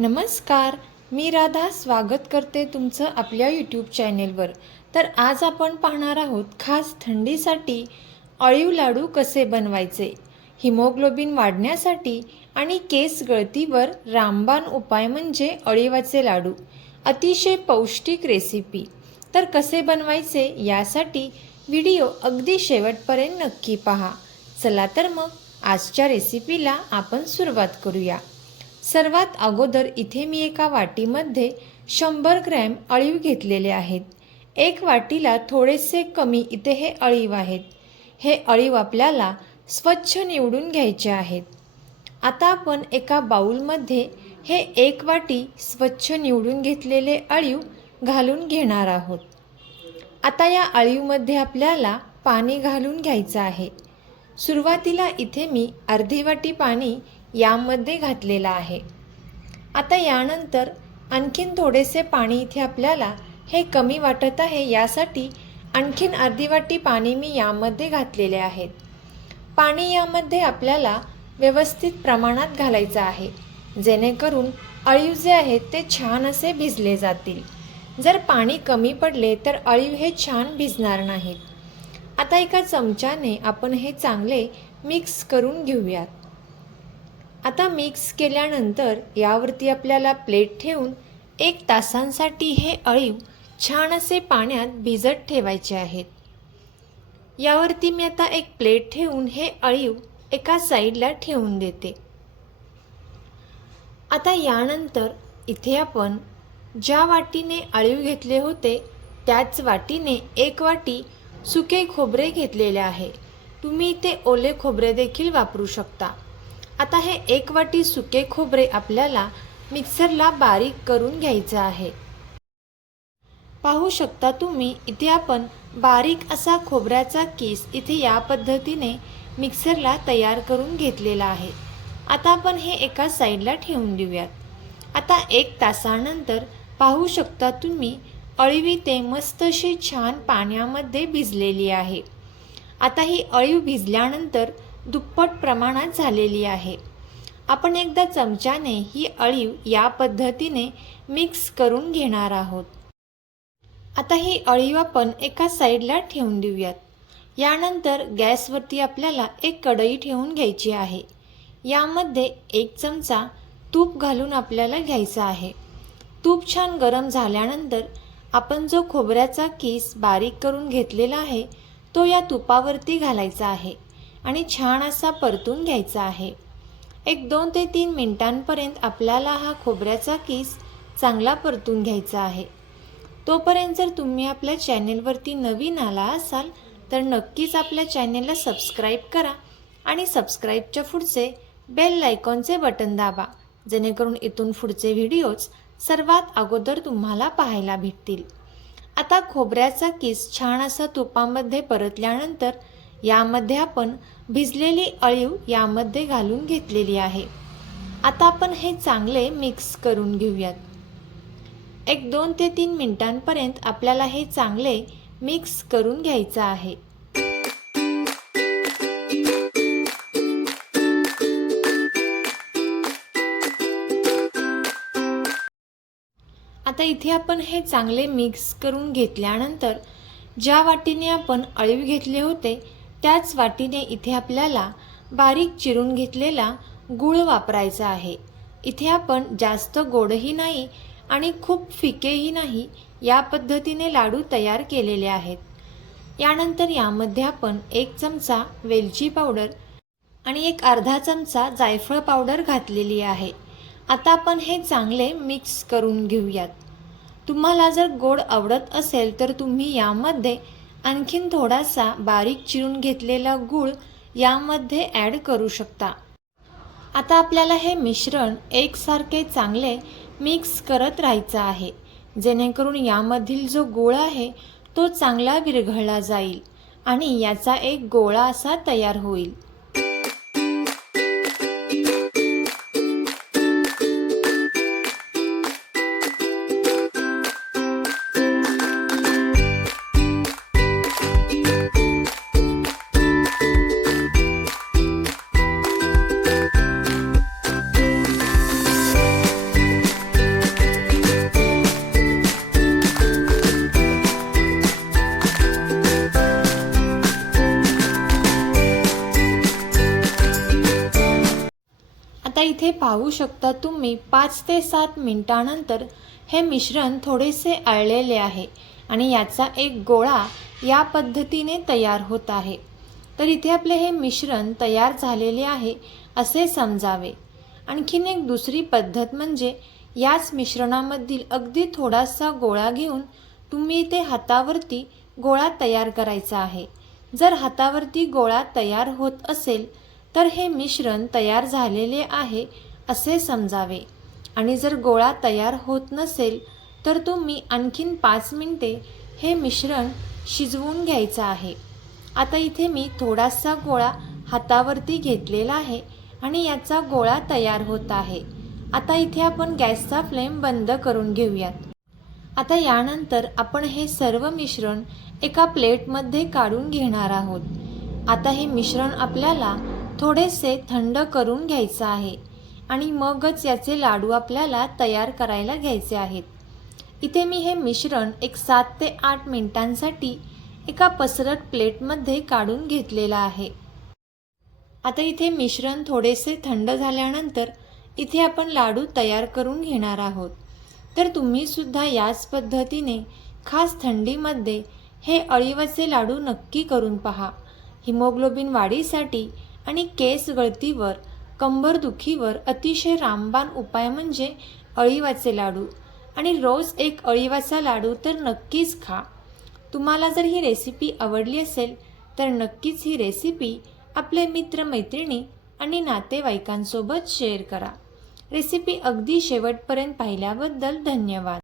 नमस्कार मी राधा स्वागत करते तुमचं आपल्या यूट्यूब चॅनेलवर तर आज आपण पाहणार आहोत खास थंडीसाठी अळीव लाडू कसे बनवायचे हिमोग्लोबिन वाढण्यासाठी आणि केस गळतीवर रामबाण उपाय म्हणजे अळीवाचे लाडू. अतिशय पौष्टिक रेसिपी तर कसे बनवायचे यासाठी व्हिडिओ अगदी शेवटपर्यंत नक्की पहा. चला तर मग आजच्या रेसिपीला आपण सुरुवात करूया. सर्वात अगोदर इथे मी एका वाटीमध्ये शंभर ग्रॅम अळीव घेतलेले आहेत. एक वाटीला थोडेसे कमी इथे हे अळीव आहेत. हे अळीव आपल्याला स्वच्छ निवडून घ्यायचे आहेत. आता आपण एका बाऊलमध्ये हे एक वाटी स्वच्छ निवडून घेतलेले अळीव घालून घेणार आहोत. आता या अळीवमध्ये आपल्याला पाणी घालून घ्यायचं आहे. सुरुवातीला इथे मी अर्धी वाटी पाणी यामध्ये घातलेला आहे. आता यानंतर आणखीन थोडेसे पाणी इथे आपल्याला हे कमी वाटत आहे यासाठी आणखीन अर्धी वाटी पाणी मी यामध्ये घातलेले आहेत. पाणी यामध्ये आपल्याला व्यवस्थित प्रमाणात घालायचं आहे. जेणेकरून अळीव जे आहेत ते छान असे भिजले जातील. जर पाणी कमी पडले तर अळीव हे छान भिजणार नाहीत. आता एका चमच्याने आपण हे चांगले मिक्स करून घेऊयात. आता मिक्स केल्यानंतर यावरती आपल्याला प्लेट ठेवून एक तासांसाठी हे अळीव छान असे पाण्यात भिजत ठेवायचे आहेत. यावरती मी आता एक प्लेट ठेवून हे अळीव एका साईडला ठेवून देते. आता यानंतर इथे आपण ज्या वाटीने अळीव घेतले होते त्याच वाटीने एक वाटी सुके खोबरे घेतलेले आहे. तुम्ही इथे ओले खोबरे देखील वापरू शकता. आता हे एक वाटी सुके खोबरे आपल्याला मिक्सरला बारीक करून घ्यायचं आहे. पाहू शकता तुम्ही इथे आपण बारीक असा खोबऱ्याचा केस इथे या पद्धतीने मिक्सरला तयार करून घेतलेला आहे. आता आपण हे एका साईडला ठेवून देऊयात. आता एक तासानंतर पाहू शकता तुम्ही अळीवी ते मस्त अशी छान पाण्यामध्ये भिजलेली आहे. आता ही अळीव भिजल्यानंतर दुप्पट प्रमाणात झालेली आहे. आपण एकदा चमच्याने ही अळीव या पद्धतीने मिक्स करून घेणार आहोत. आता ही अळीव आपण एका साईडला ठेवून देऊयात. यानंतर गॅसवरती आपल्याला एक कढई ठेवून घ्यायची आहे. यामध्ये एक चमचा तूप घालून आपल्याला घ्यायचा आहे. तूप छान गरम झाल्यानंतर आपण जो खोबऱ्याचा किस बारीक करून घेतलेला आहे तो या तुपावरती घालायचा आहे. आणि छान असा परतून घ्यायचा आहे. एक दोन ते तीन मिनिटांपर्यंत आपल्याला हा खोबऱ्याचा किस चांगला परतून घ्यायचा आहे. तोपर्यंत जर तुम्ही आपल्या चॅनेलवरती नवीन आला असाल तर नक्कीच आपल्या चॅनेलला सबस्क्राईब करा आणि सबस्क्राईबच्या पुढचे बेल लायकॉनचे बटन दाबा जेणेकरून इथून पुढचे व्हिडिओज सर्वात अगोदर तुम्हाला पाहायला भेटतील. आता खोबऱ्याचा किस छान असा तुपामध्ये परतल्यानंतर यामध्ये आपण भिजलेली अळीव यामध्ये घालून घेतलेली आहे. आता आपण हे चांगले मिक्स करून घेऊयात. एक दोन ते तीन मिनिटांपर्यंत आपल्याला हे चांगले मिक्स करून घ्यायचं आहे. आता इथे आपण हे चांगले मिक्स करून घेतल्यानंतर ज्या वाटीने आपण अळीव घेतले होते त्याच वाटीने इथे आपल्याला बारीक चिरून घेतलेला गूळ वापरायचा आहे. इथे आपण जास्त गोडही नाही आणि खूप फिकेही नाही या पद्धतीने लाडू तयार केलेले आहेत. यानंतर यामध्ये आपण एक चमचा वेलची पावडर आणि एक अर्धा चमचा जायफळ पावडर घातलेली आहे. आता आपण हे चांगले मिक्स करून घेऊयात. तुम्हाला जर गोड आवडत असेल तर तुम्ही यामध्ये आणखीन थोडासा बारीक चिरून घेतलेला गूळ यामध्ये ॲड करू शकता. आता आपल्याला हे मिश्रण एकसारखे चांगले मिक्स करत राहायचं आहे. जेणेकरून यामधील जो गोळा आहे तो चांगला विरघळला जाईल आणि याचा एक गोळा असा तयार होईल. आता इथे पाहू शकता तुम्ही पाच ते सात मिनिटानंतर हे मिश्रण थोडेसे आळलेले आहे आणि याचा एक गोळा या पद्धतीने तयार होत आहे. तर इथे आपले हे मिश्रण तयार झालेले आहे असे समजावे. आणखीन एक दुसरी पद्धत म्हणजे याच मिश्रणामधील अगदी थोडासा गोळा घेऊन तुम्ही इथे हातावरती गोळा तयार करायचा आहे. जर हातावरती गोळा तयार होत असेल तर हे मिश्रण तयार झालेले आहे असे समजावे. आणि जर गोळा तयार होत नसेल तर तुम्ही आणखीन पाच मिनटे हे मिश्रण शिजवून घ्यायचं आहे. आता इथे मी थोडासा गोळा हातावरती घेतलेला आहे आणि याचा गोळा तयार होत आहे. आता इथे आपण गॅसचा फ्लेम बंद करून घेऊयात. आता यानंतर आपण हे सर्व मिश्रण एका प्लेटमध्ये काढून घेणार आहोत. आता हे मिश्रण आपल्याला थोडेसे थंड करून घ्यायचं आहे आणि मगच याचे लाडू आपल्याला तयार करायला घ्यायचे आहेत. इथे मी हे मिश्रण एक सात ते आठ मिनिटांसाठी एका पसरट प्लेटमध्ये काढून घेतलेलं आहे. आता इथे मिश्रण थोडेसे थंड झाल्यानंतर इथे आपण लाडू तयार करून घेणार आहोत. तर तुम्ही सुद्धा याच पद्धतीने खास थंडीमध्ये हे अळीवाचे लाडू नक्की करून पहा. हिमोग्लोबिन वाढीसाठी आणि केस गळतीवर कंबरदुखीवर अतिशय रामबाण उपाय म्हणजे अळीवाचे लाडू. आणि रोज एक अळीवाचा लाडू तर नक्कीच खा. तुम्हाला जर ही रेसिपी आवडली असेल तर नक्कीच ही रेसिपी आपले मित्रमैत्रिणी आणि नातेवाईकांसोबत शेअर करा. रेसिपी अगदी शेवटपर्यंत पाहिल्याबद्दल धन्यवाद.